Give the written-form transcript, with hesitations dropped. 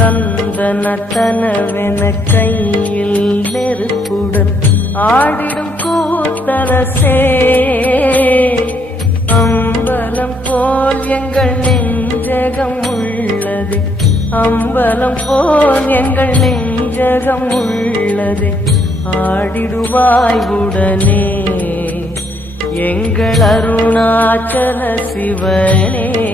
தந்தனத்தனவென கையில் நெருப்புடன் ஆடிடும் கூத்தரசே, அம்பலம் போல் எங்கள் நெஞ்சகம் உள்ளது, அம்பலம் போல் எங்கள் நெஞ்சகம் உள்ளது, ஆடிடுவாய் உடனே எங்கள் அருணாச்சல சிவனே.